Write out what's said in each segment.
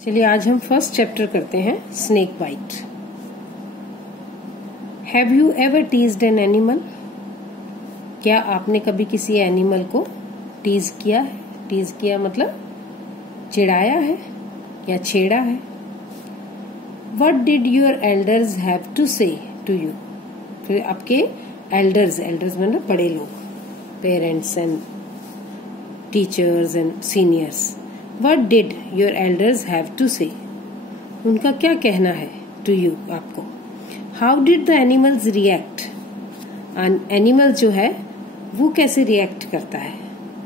चलिए आज हम फर्स्ट चैप्टर करते हैं snake bite. Have you ever teased an animal? क्या आपने कभी किसी एनिमल को टीज किया है? टीज किया मतलब चिढ़ाया है या छेड़ा है। What did your elders have to say to you? फिर आपके एल्डर्स मतलब बड़े लोग, parents and teachers and seniors. What did your elders have to say? उनका क्या कहना है to you आपको। How did the animals react? Animal जो है वो कैसे रिएक्ट करता है,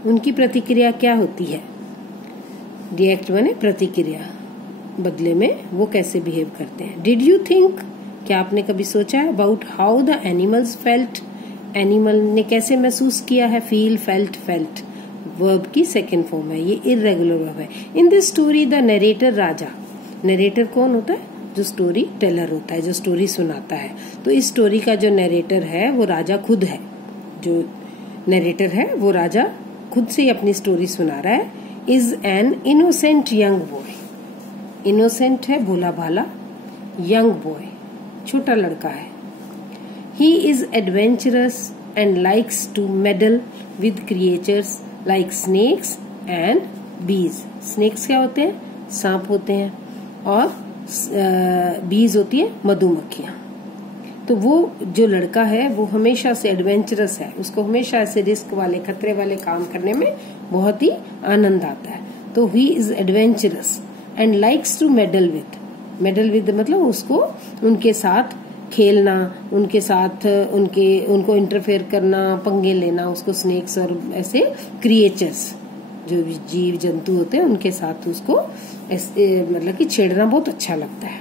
उनकी प्रतिक्रिया क्या होती है। रिएक्ट माने प्रतिक्रिया, बदले में वो कैसे बिहेव करते हैं। Did you think? क्या आपने कभी सोचा है about how the animals felt? Animal ने कैसे महसूस किया है। फील, फेल्ट वर्ब की सेकेंड फॉर्म है, ये इर्रेगुलर वर्ब है। In this story the narrator Raja. Narrator कौन होता है? जो स्टोरी टेलर होता है, जो स्टोरी सुनाता है। तो इस स्टोरी का जो नरेटर है वो राजा खुद है। जो नरेटर है वो राजा खुद से ही अपनी स्टोरी सुना रहा है। Is an innocent young boy. Innocent है भोला भाला, यंग बॉय छोटा लड़का है। He is adventurous and likes to meddle with creatures like snakes and bees. Snakes क्या होते हैं? सांप होते हैं, और बीज होती है मधुमक्खियां। तो वो जो लड़का है वो हमेशा से एडवेंचरस है, उसको हमेशा ऐसे रिस्क वाले, खतरे वाले काम करने में बहुत ही आनंद आता है। तो he is adventurous and likes to meddle with मतलब उसको उनके साथ खेलना, उनके साथ उनको इंटरफेयर करना, पंगे लेना, उसको स्नेक्स और ऐसे क्रिएचर्स जो जीव जंतु होते हैं उनके साथ उसको मतलब कि छेड़ना बहुत अच्छा लगता है।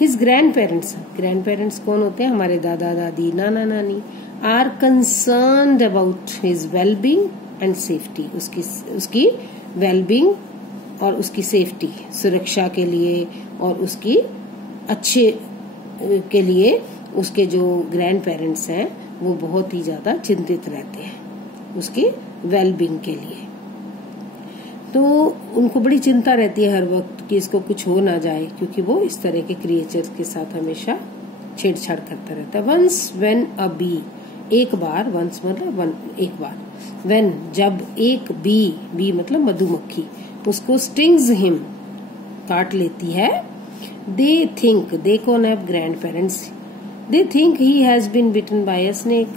हिज ग्रैंड पेरेंट्स कौन होते हैं? हमारे दादा दादी, नाना नानी। Are concerned about his wellbeing and safety. उसकी वेलबींग और उसकी सेफ्टी, सुरक्षा के लिए और उसकी अच्छे के लिए उसके जो ग्रैंड पेरेंट्स हैं वो बहुत ही ज्यादा चिंतित रहते हैं उसके वेलबींग के लिए। तो उनको बड़ी चिंता रहती है हर वक्त कि इसको कुछ हो ना जाए, क्योंकि वो इस तरह के क्रिएचर्स के साथ हमेशा छेड़छाड़ करता रहता है। वंस व्हेन अ बी, एक बार, वंस मतलब एक बार, व्हेन जब एक बी मतलब मधुमक्खी उसको स्टिंग्स हिम काट लेती है। दे थिंक, दे कौन है? Grandparents. They think he has been bitten by a snake,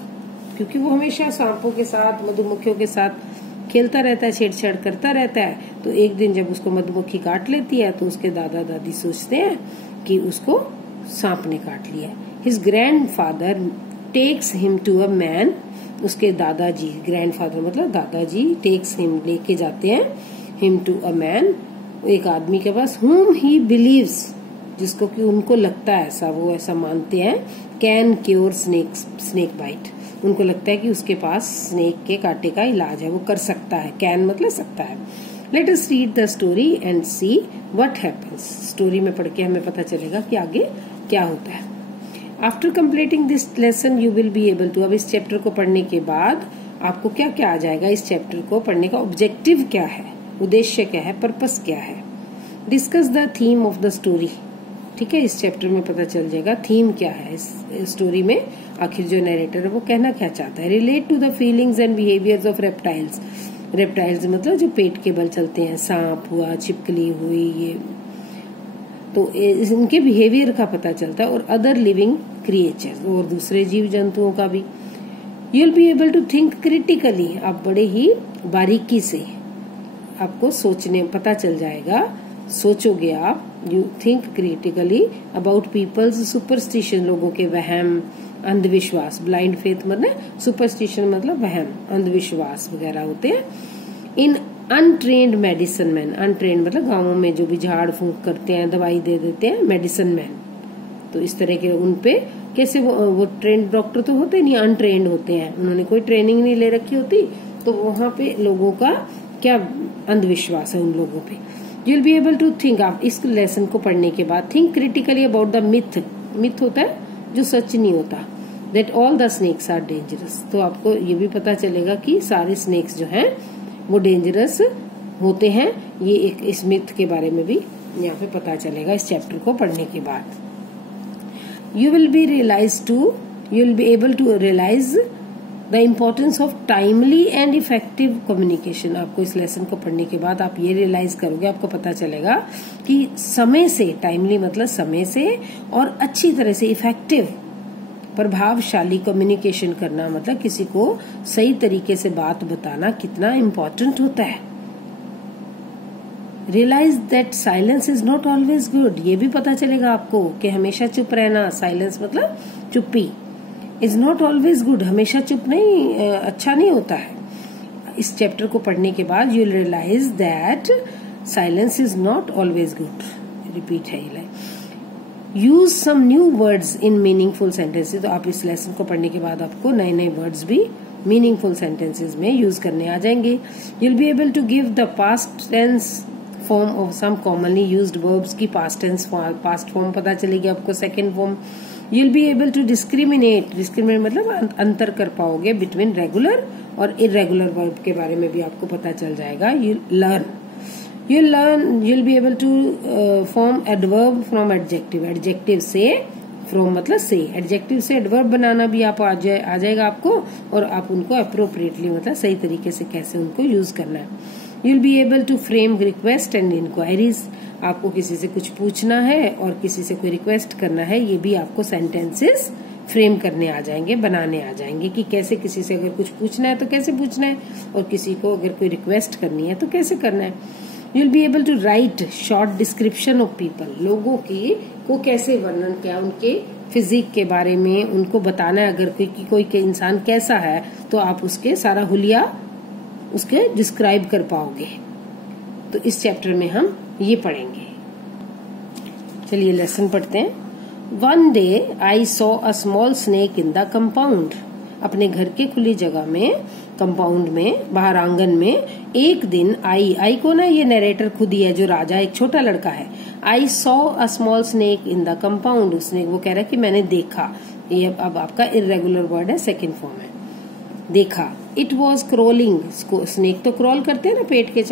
क्योंकि वो हमेशा सांपों के साथ, मधुमक्खियों के साथ खेलता रहता है, छेड़छाड़ करता रहता है। तो एक दिन जब उसको मधुमक्खी काट लेती है तो उसके दादा दादी सोचते हैं कि उसको सांप ने काट लिया। His grandfather takes him to a man. उसके दादाजी, ग्रैंड फादर मतलब दादाजी, टेक्स हिम लेके जाते हैं, हिम टू अ मैन एक आदमी के पास, whom he believes जिसको कि उनको लगता है ऐसा, वो ऐसा मानते हैं, कैन क्योर स्नेक बाइट। उनको लगता है कि उसके पास स्नेक के कांटे का इलाज है, वो कर सकता है। कैन मतलब सकता है। Let us read the story and see what happens. Story में पढ़ के हमें पता चलेगा कि आगे क्या होता है। After completing this lesson you will be able to. अब इस चैप्टर को पढ़ने के बाद आपको क्या क्या आ जाएगा। इस चैप्टर को पढ़ने का ऑब्जेक्टिव क्या है, उद्देश्य क्या है, पर्पस क्या है। Discuss the theme of the story. ठीक है, इस चैप्टर में पता चल जाएगा थीम क्या है इस स्टोरी में, आखिर जो नरेटर है वो कहना क्या चाहता है। Relate to the feelings and behaviours of reptiles. Reptiles मतलब जो पेट के बल चलते हैं, सांप हुआ, छिपकली हुई, ये तो इनके बिहेवियर का पता चलता है। और अदर लिविंग क्रिएचर्स, और दूसरे जीव जंतुओं का भी। You will be able to think critically. आप बड़े ही बारीकी से आपको सोचने पता चल जाएगा, सोचोगे आप। You think critically about people's superstition, लोगों के वहम, अंधविश्वास। ब्लाइंड फेथ मतलब सुपरस्टिशन मतलब वहम, अंधविश्वास वगैरह होते हैं। इन अनट्रेन्ड मेडिसिन मैन, अनट्रेन्ड मतलब गांवों में जो भी झाड़ फूंक करते हैं, दवाई दे देते हैं, मेडिसिन मैन। तो इस तरह के उनपे कैसे वो ट्रेंड डॉक्टर तो होते नहीं, अनट्रेन्ड होते हैं, उन्होंने कोई ट्रेनिंग नहीं ले रखी होती। तो वहां पे लोगों का क्या अंधविश्वास है उन लोगों पे। You will be able to think, आप इस लेसन को पढ़ने के बाद think critically about the myth. Myth होता है जो सच नहीं होता। That all the snakes are dangerous. तो आपको ये भी पता चलेगा कि सारे स्नेक्स जो हैं वो डेंजरस होते हैं, ये एक इस मिथ के बारे में भी यहाँ पे पता चलेगा इस चैप्टर को पढ़ने के बाद। You will be able to realise the importance of timely and effective communication. आपको इस लेसन को पढ़ने के बाद आप ये रियलाइज करोगे, आपको पता चलेगा कि समय से, टाइमली मतलब समय से, और अच्छी तरह से इफेक्टिव प्रभावशाली कम्युनिकेशन करना मतलब किसी को सही तरीके से बात बताना कितना इम्पोर्टेंट होता है। Realise that silence is not always good. ये भी पता चलेगा आपको कि हमेशा चुप रहना, साइलेंस मतलब चुप्पी, इज नॉट ऑलवेज गुड, हमेशा चुप नहीं अच्छा नहीं होता है। इस चैप्टर को पढ़ने के बाद you will realise that silence is not always good. Repeat है ये। Use some new words in meaningful sentences. तो आप इस लेसन को पढ़ने के बाद आपको नए नए वर्ड्स भी मीनिंगफुल सेंटेंसेस में यूज करने आ जाएंगे। You will be able to give the past tense form of some commonly used verbs की पास्ट फॉर्म पता चलेगी आपको, second form. You will be able to discriminate मतलब अंतर कर पाओगे बिटवीन रेगुलर और इरेगुलर वर्ब के बारे में भी आपको पता चल जाएगा। you'll be able to form adverb from adjective से from मतलब से, adjective से adverb बनाना भी आप आ जाएगा आपको, और आप उनको appropriately मतलब सही तरीके से कैसे उनको यूज करना है। you'll be able to frame request and inquiries। आपको किसी से कुछ पूछना है और किसी से कोई रिक्वेस्ट करना है, ये भी आपको सेंटेंसेस फ्रेम करने आ जाएंगे, बनाने आ जाएंगे कि कैसे किसी से अगर कुछ पूछना है तो कैसे पूछना है, और किसी को अगर कोई रिक्वेस्ट करनी है तो कैसे करना है। You'll be able to write short description of people। लोगों को कैसे वर्णन किया, उनके फिजिक के बारे में उनको बताना है। अगर कोई इंसान कैसा है तो आप उसके सारा हुलिया उसके डिस्क्राइब कर पाओगे। तो इस चैप्टर में हम ये पढ़ेंगे। चलिए लेसन पढ़ते हैं। One day I saw a small snake in the compound। अपने घर के खुली जगह में, कंपाउंड में, बाहर आंगन में एक दिन आई को ना, ये नरेटर खुद ही है जो राजा एक छोटा लड़का है। I saw a small snake in the compound. उसने वो कह रहा है कि मैंने देखा, ये अब आपका इरेगुलर वर्ड है, सेकेंड फॉर्म है, देखा। It was crawling. स्नेक तो क्रॉल करते हैं ना, पेट के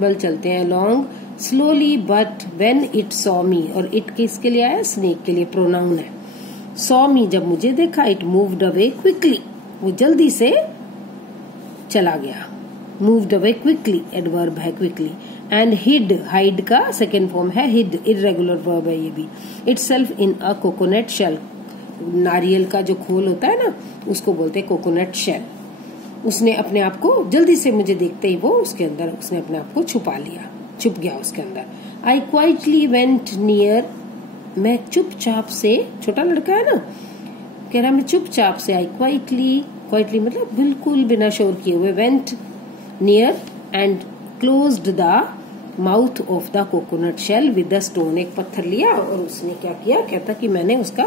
बल चलते हैं। Long slowly but when it saw me. और इट किसके लिए आया, स्नेक के लिए, प्रोनाउन है। सॉ मी जब मुझे देखा, इट मूव्ड अवे क्विकली, वो जल्दी से चला गया। मूव्ड अवे क्विकली एडवर्ब है क्विकली। एंड हिड, हाइड का सेकेंड फॉर्म है, हिड इरेगुलर वर्ब है ये भी। Itself in a coconut shell. नारियल का जो खोल होता है ना, उसको बोलते हैं कोकोनट शेल। उसने अपने आप को जल्दी से मुझे देखते ही वो उसके अंदर उसने अपने आप को छुपा लिया, छुप गया उसके अंदर। आई क्वाइटली वेंट नियर। मैं चुपचाप से, छोटा लड़का है ना, कह रहा मैं चुपचाप से। आई क्वाइटली मतलब बिल्कुल बिना शोर किए हुए। Went near and closed the mouth of the coconut shell with the stone. एक पत्थर लिया और उसने क्या किया, कहता कि मैंने उसका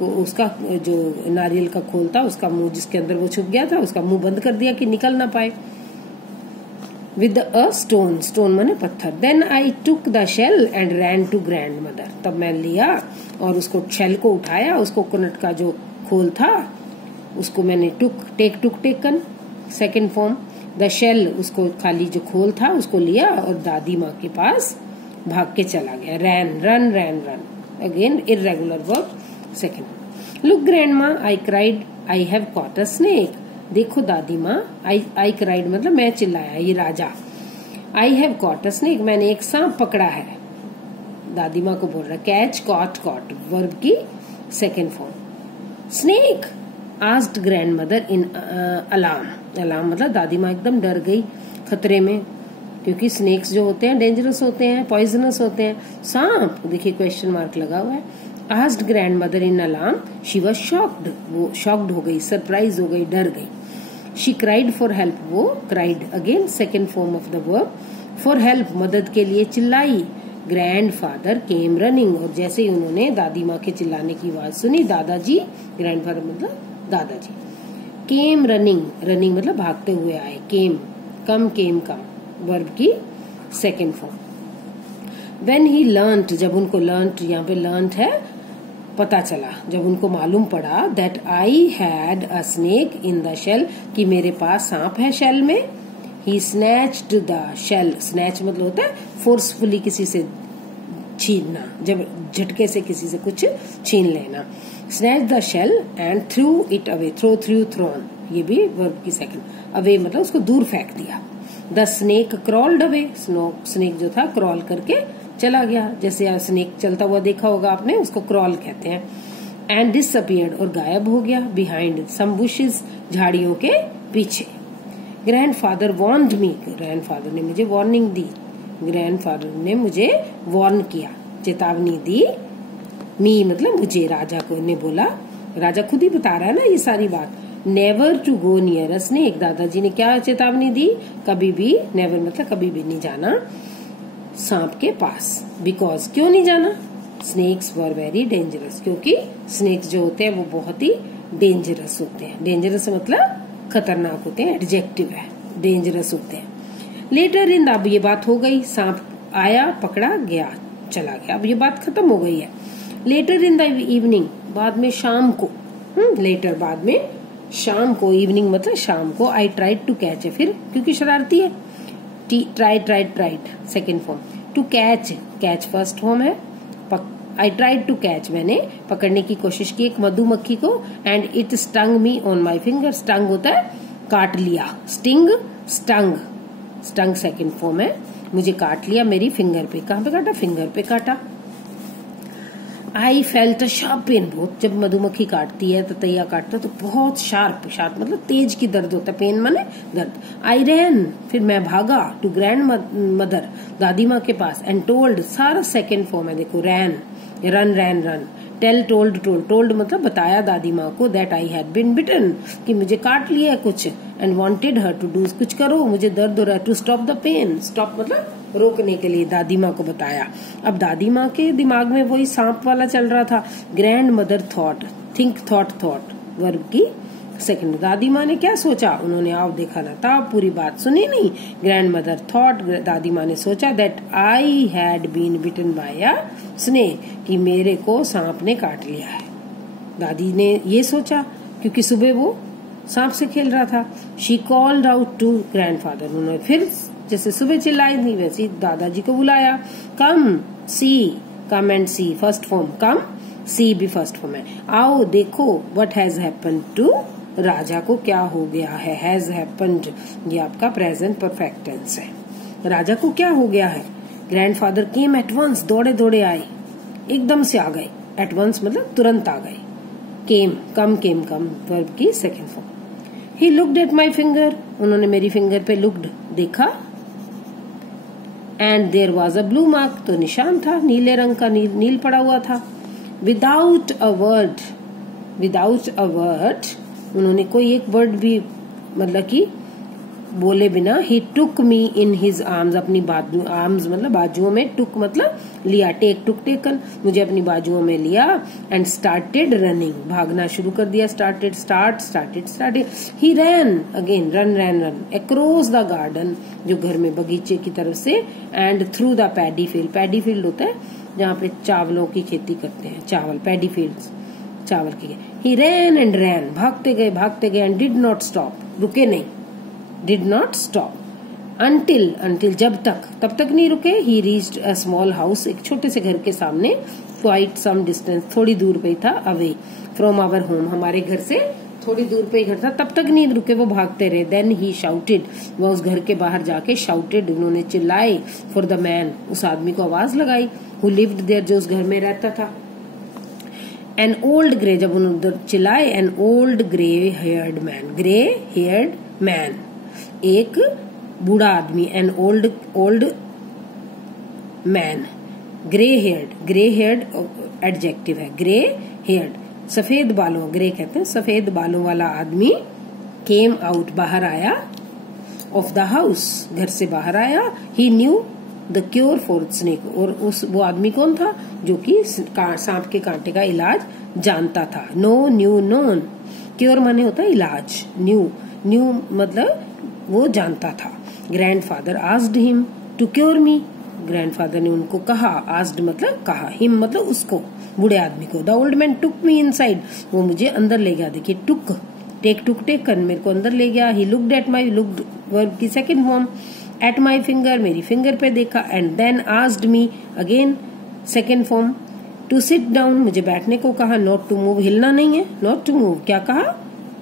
जो नारियल का खोल था, उसका मुंह जिसके अंदर वो छुप गया था, उसका मुंह बंद कर दिया कि निकल ना पाए। विद अ स्टोन, स्टोन माने पत्थर। Then I took the shell and ran to grandmother. तब मैं लिया और उसको शेल को उठाया, उस कोकोनट का जो खोल था उसको मैंने taken second form. The shell, उसको खाली जो खोल था उसको लिया और दादी माँ के पास भाग के चला गया। Run again irregular verb second. Look grandma, I cried, I have caught a snake. देखो दादी माँ, आई क्राइड मतलब मैं चिल्लाया, ये Raja. I have caught a snake, मैंने एक सांप पकड़ा है। दादी माँ को बोल रहा, कैच, कॉट वर्ब की second form. Snake asked grandmother in alarm मतलब दादी माँ एकदम डर गई, खतरे में, क्योंकि स्नेक्स जो होते हैं डेंजरस होते हैं, पॉइजनस होते हैं। सांप, देखिए क्वेश्चन मार्क लगा हुआ है। Asked grandmother in alarm, she was shocked, वो शॉक्ड हो गई, सरप्राइज हो गई, डर गई। शी क्राइड फॉर हेल्प, वो cried again second form of the verb. For help मदद के लिए चिल्लाई। ग्रैंडफादर केम रनिंग, और जैसे ही उन्होंने दादी माँ के चिल्लाने की आवाज सुनी, दादाजी, ग्रैंडफादर मतलब दादाजी, केम रनिंग मतलब भागते हुए आए। कम वर्ब की second form. When he learnt, जब उनको लर्न्ट, यहाँ पे लर्न्ट है पता चला, जब उनको मालूम पड़ा, that I had a snake in the shell, कि मेरे पास सांप है शेल में। He snatched the shell, snatch मतलब होता है फोर्सफुली किसी से छीनना, जब झटके से किसी से कुछ छीन लेना। Snatch the shell and threw it away, threw thrown, ये भी वर्ब की सेकंड, अवे मतलब उसको दूर फेंक दिया। The snake crawled away, snake जो था क्रॉल करके चला गया, जैसे स्नेक चलता हुआ देखा होगा आपने, उसको क्रॉल कहते हैं। एंड डिसअपियर्ड, और गायब हो गया, बिहाइंड सम बुशेस, झाड़ियों के पीछे। ग्रैंडफादर वार्नड मी, ग्रैंडफादर ने मुझे वार्निंग दी, ग्रैंडफादर ने मुझे वार्न किया, चेतावनी दी। मी मतलब मुझे, राजा को ने बोला, राजा खुद ही बता रहा है ना ये सारी बात। Never to go near a snake, दादाजी ने क्या चेतावनी दी, कभी भी, नेवर मतलब कभी भी नहीं जाना सांप के पास। बिकॉज, क्यों नहीं जाना, स्नेक्स वर वेरी डेंजरस, क्योंकि स्नेक्स जो होते हैं वो बहुत ही डेंजरस होते हैं। डेंजरस मतलब खतरनाक होते हैं, एडजेक्टिव है, डेंजरस होते हैं। लेटर इन द, अब ये बात हो गई, सांप आया, पकड़ा गया, चला गया, अब ये बात खत्म हो गई है। लेटर इन द इवनिंग, बाद में शाम को, लेटर बाद में शाम को, इवनिंग मतलब शाम को। आई ट्राइड टू कैच है, फिर क्योंकि शरारती है, tried second form, to catch first form है। आई ट्राइड टू कैच, मैंने पकड़ने की कोशिश की एक मधुमक्खी को। And it stung me on my finger, stung होता है काट लिया, स्टिंग स्टंग सेकेंड फॉर्म है, मुझे काट लिया मेरी फिंगर पे। कहाँ पे काटा, फिंगर पे काटा। I felt a sharp pain, बहुत, जब मधुमक्खी काटती है, ततैया काटता तो बहुत शार्प मतलब तेज की दर्द होता है, पेन माने दर्द। आई रैन, फिर मैं भागा, टू ग्रैंड मदर, दादी माँ के पास। एंड टोल्ड, सारा सेकेंड फॉर्म है, देखो, रन। टेल, टोल्ड मतलब बताया दादी माँ को, that I had been bitten, कि मुझे काट लिया है कुछ। And wanted her to do, कुछ करो, मुझे दर्द हो रहा है, to stop the pain, stop मतलब रोकने के लिए दादी माँ को बताया। अब दादी माँ के दिमाग में वही सांप वाला चल रहा था। Grand mother thought, thought verb की सेकंड। दादी माँ ने क्या सोचा, उन्होंने आओ देखा ना था, पूरी बात सुनी नहीं। ग्रैंड मदर थॉट, दादी माँ ने सोचा, that I had been bitten by a snake, कि मेरे को सांप ने काट लिया है। दादी ने ये सोचा क्योंकि सुबह वो सांप से खेल रहा था। She called out to grandfather, उन्होंने फिर जैसे सुबह चिल्लाई नहीं वैसे दादाजी को बुलाया। Come and see, first form, come, see भी फर्स्ट फॉर्म है। आओ देखो, what has happened to, Raja को क्या हो गया है। हैज हैपेंड ये आपका प्रेजेंट परफेक्ट टेंस है। राजा को क्या हो गया है। ग्रैंडफादर केम एट वंस, दौड़े आए, एकदम से आ गए। एट वंस मतलब तुरंत आ गए। कम वर्ब की second form. He looked at my finger, उन्होंने मेरी फिंगर पे लुक्ड देखा। And there was a blue mark, तो निशान था नीले रंग का, नील पड़ा हुआ था। विदाउट अ वर्ड, उन्होंने कोई एक वर्ड भी मतलब कि बोले बिना, ही टुक मी इन हिज आर्म्स, अपनी आर्म्स मतलब बाजुओं में, टुक मतलब लिया, टेकन, मुझे अपनी बाजुओं में लिया। एंड स्टार्टेड रनिंग, भागना शुरू कर दिया। Started he ran again, run across the garden, जो घर में बगीचे की तरफ से। And through the paddy field होता है जहाँ पे चावलों की खेती करते हैं, चावल, पैडी फील्ड्स, चावल की। ही रैन एंड रैन, भागते गए। एंड डिड नॉट स्टॉप, रुके नहीं, डिड नॉट स्टॉप। अंटिल जब तब तक नहीं रुके। ही रीच्ड अ स्मॉल हाउस, एक छोटे से घर के सामने। क्वाइट सम डिस्टेंस, थोड़ी दूर पे था, अवे फ्रॉम आवर होम, हमारे घर से थोड़ी दूर पे ही घर था। तब तक नहीं रुके, वो भागते रहे। देन ही शाउटेड, वह उस घर के बाहर जाके शाउटेड, उन्होंने चिल्लाए। फॉर द मैन, उस आदमी को आवाज लगाई। हु लिव्ड देयर, जो उस घर में रहता था। एन ओल्ड ग्रे, जब उन्होंने चिल्लाए, an old grey heard man, एक बूढ़ा आदमी। An old man, grey heard adjective है, ग्रे हेयर्ड, सफेद बालों, ग्रे कहते हैं, सफेद बालों वाला आदमी। केम आउट, बाहर आया। ऑफ द हाउस, घर से बाहर आया। He knew the cure for snake, और वो आदमी कौन था, जो कि सांप के कांटे का इलाज जानता था। नोन, क्योर माने होता है इलाज, न्यू मतलब वो जानता था। Grandfather asked him to cure me, grandfather ने उनको कहा। आस्क्ड मतलब कहा, हिम मतलब उसको, बूढ़े आदमी को। The old man took me inside, वो मुझे अंदर ले गया। देखिए टुक, टेकन, मेरे को अंदर ले गया। He looked at my, looked verb की second form. At my finger, मेरी फिंगर पे देखा। And then asked me, again second form. To sit down, मुझे बैठने को कहा। नॉट टू मूव, हिलना नहीं है। नॉट टू मूव, क्या कहा?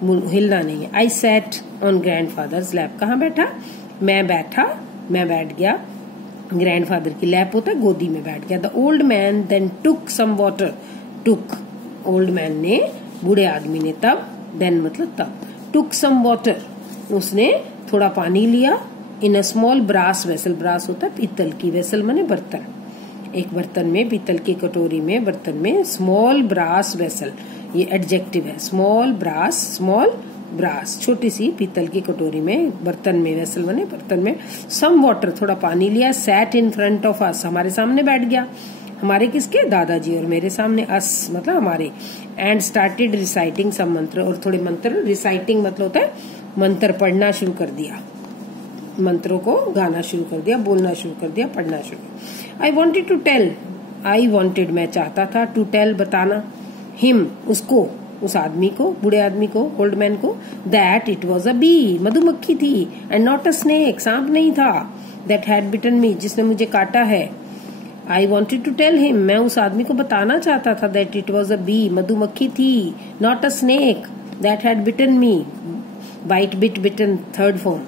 हिलना नहीं है। I sat on grandfathers lap, कहाँ बैठा? मैं बैठा, मैं बैठ गया। ग्रैंडफादर की लैप होता है, गोदी में बैठ गया। The old man then took some water, took old man ने, बूढ़े आदमी ने तब, देन मतलब तब, टुक सम वाटर, उसने थोड़ा पानी लिया। In a small brass vessel, brass होता है पीतल की, वेसल माने बर्तन, एक बर्तन में, पीतल की कटोरी में, बर्तन में, स्मॉल ब्रास वेसल, ये एडजेक्टिव है। स्मॉल ब्रास, स्मॉल ब्रास, छोटी सी पीतल की कटोरी में, बर्तन में, वेसल माने बर्तन में। सम वाटर, थोड़ा पानी लिया। Sat in front of us, हमारे सामने बैठ गया। हमारे किसके? दादाजी और मेरे सामने। अस मतलब हमारे। एंड स्टार्टेड रिसाइटिंग सम मंत्र, और थोड़े मंत्र, रिसाइटिंग मतलब होता है मंत्र, पढ़ना शुरू कर दिया, मंत्रों को गाना शुरू कर दिया, बोलना शुरू कर दिया, पढ़ना शुरू। I wanted to tell, I wanted मैं चाहता था, टू टेल बताना, हिम उसको, उस आदमी को, बूढ़े आदमी को, ओल्ड मैन को, that it was a bee, मधुमक्खी थी, एंड नॉट अ स्नेक, सांप नहीं था, दैट हैड बिटन मी, जिसने मुझे काटा है। I wanted to tell him, मैं उस आदमी को बताना चाहता था, that it was a bee, मधुमक्खी थी, not a snake, that had bitten me, bite, bit, bitten third form,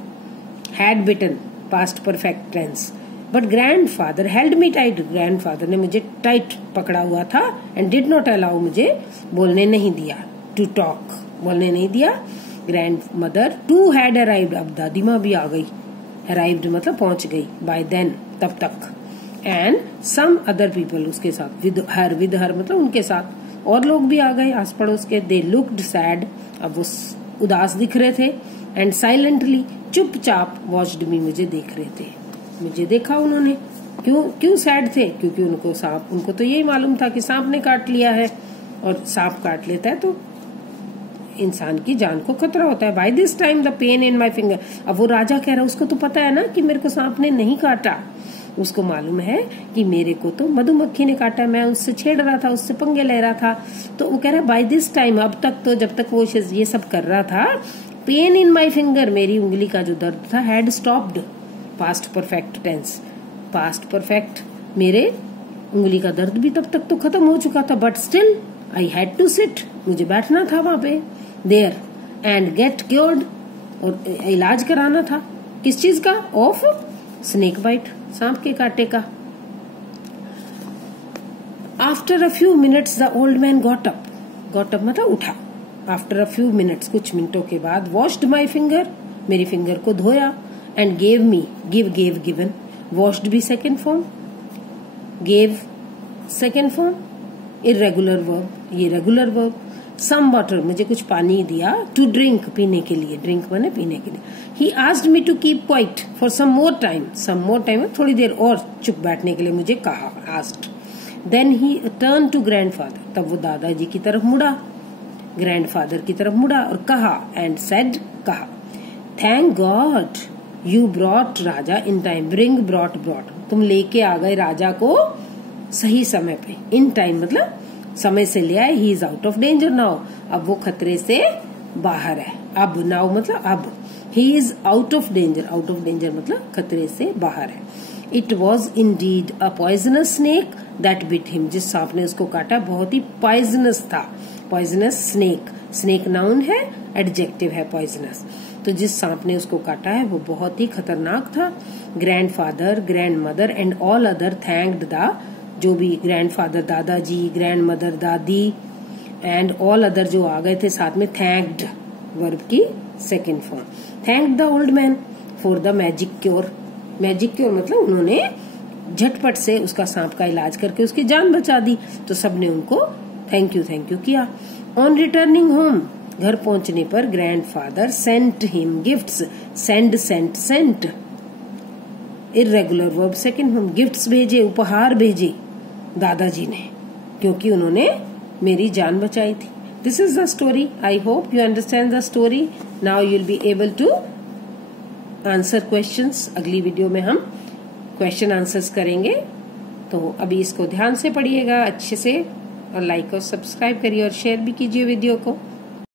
had bitten past perfect tense. But grandfather held me tight, grandfather ने मुझे टाइट पकड़ा हुआ था। एंड डिड नॉट अलाउ, मुझे बोलने नहीं दिया, टू टॉक, बोलने नहीं दिया। Grandmother too had arrived, अब दादी माँ भी आ गई, अराइव्ड मतलब पहुंच गई, बाय देन तब तक। एंड सम अदर पीपल, उसके साथ, विद हर मतलब उनके साथ और लोग भी आ गए आस पड़ोस के। दे लुक्ड सैड, अब वो उदास दिख रहे थे। एंड साइलेंटली, चुपचाप, वॉच्ड मी, मुझे देख रहे थे, मुझे देखा उन्होंने। क्यों सैड थे? क्योंकि उनको सांप, उनको तो यही मालूम था कि सांप ने काट लिया है, और सांप काट लेता है तो इंसान की जान को खतरा होता है। By this time the pain in my finger, अब वो राजा कह रहा है, उसको तो पता है ना कि मेरे को सांप ने नहीं काटा, उसको मालूम है कि मेरे को तो मधुमक्खी ने काटा, मैं उससे छेड़ रहा था, उससे पंगे ले रहा था। तो वो कह रहा है बाय दिस टाइम, अब तक तो, जब तक वो ये सब कर रहा था, पेन इन माई फिंगर, मेरी उंगली का जो दर्द था, had stopped, past perfect tense, past perfect, मेरे उंगली का दर्द भी तब तक तो खत्म हो चुका था। But still I had to sit, मुझे बैठना था वहां पे, देयर, एंड गेट क्योर्ड, और इलाज कराना था। किस चीज का? ऑफ स्नेक बाइट, सांप के कांटे का। After a few minutes the old man got up, got up मतलब उठा। आफ्टर अ फ्यू मिनट्स, कुछ मिनटों के बाद, वॉश्ड माई फिंगर, मेरी फिंगर को धोया। And gave me, give, gave, given, washed भी second form, gave second form, irregular verb, ये रेगुलर वर्ब। सम वाटर, मुझे कुछ पानी दिया। टू ड्रिंक, पीने के लिए, ड्रिंक माने पीने के लिए। He asked me to keep quiet for some more time, some more time थोड़ी देर और चुप बैठने के लिए मुझे कहा, asked. Then he turn to grandfather, तब वो दादाजी की तरफ मुड़ा, ग्रैंडफादर की तरफ मुड़ा और कहा, एंड सेड, कहा, thank God you brought Raja in time, bring, brought, brought, तुम लेके आ गए राजा को सही समय पे। इन टाइम मतलब समय से ले आए। He is out of danger now, अब वो खतरे से बाहर है। अब, नाउ मतलब अब। He is out of danger, out of danger मतलब खतरे से बाहर है। It was indeed a poisonous snake that bit him, जिस सांप ने उसको काटा बहुत ही पॉइजनस था। पॉइजनस स्नेक, स्नेक नाउन है, एडजेक्टिव है पॉइजनस। तो जिस सांप ने उसको काटा है वो बहुत ही खतरनाक था। Grandfather, grand mother and all other thanked the, जो भी ग्रैंडफादर दादाजी, ग्रैंड मदर दादी, एंड ऑल अदर जो आ गए थे साथ में, थैंक्ड वर्ब की second form. Thanked the old man for the magic cure, magic cure मतलब उन्होंने झटपट से उसका सांप का इलाज करके उसकी जान बचा दी। तो सबने उनको थैंक यू किया। ऑन रिटर्निंग होम, घर पहुंचने पर, grandfather sent him gifts, send, sent, sent, irregular verb second form, gifts भेजे, उपहार भेजे दादाजी ने, क्योंकि उन्होंने मेरी जान बचाई थी। This is the story. I hope you understand the story. Now you will be able to answer questions. अगली वीडियो में हम क्वेश्चन आंसर्स करेंगे। तो अभी इसको ध्यान से पढ़िएगा अच्छे से, और लाइक और सब्सक्राइब करिए और शेयर भी कीजिए वीडियो को।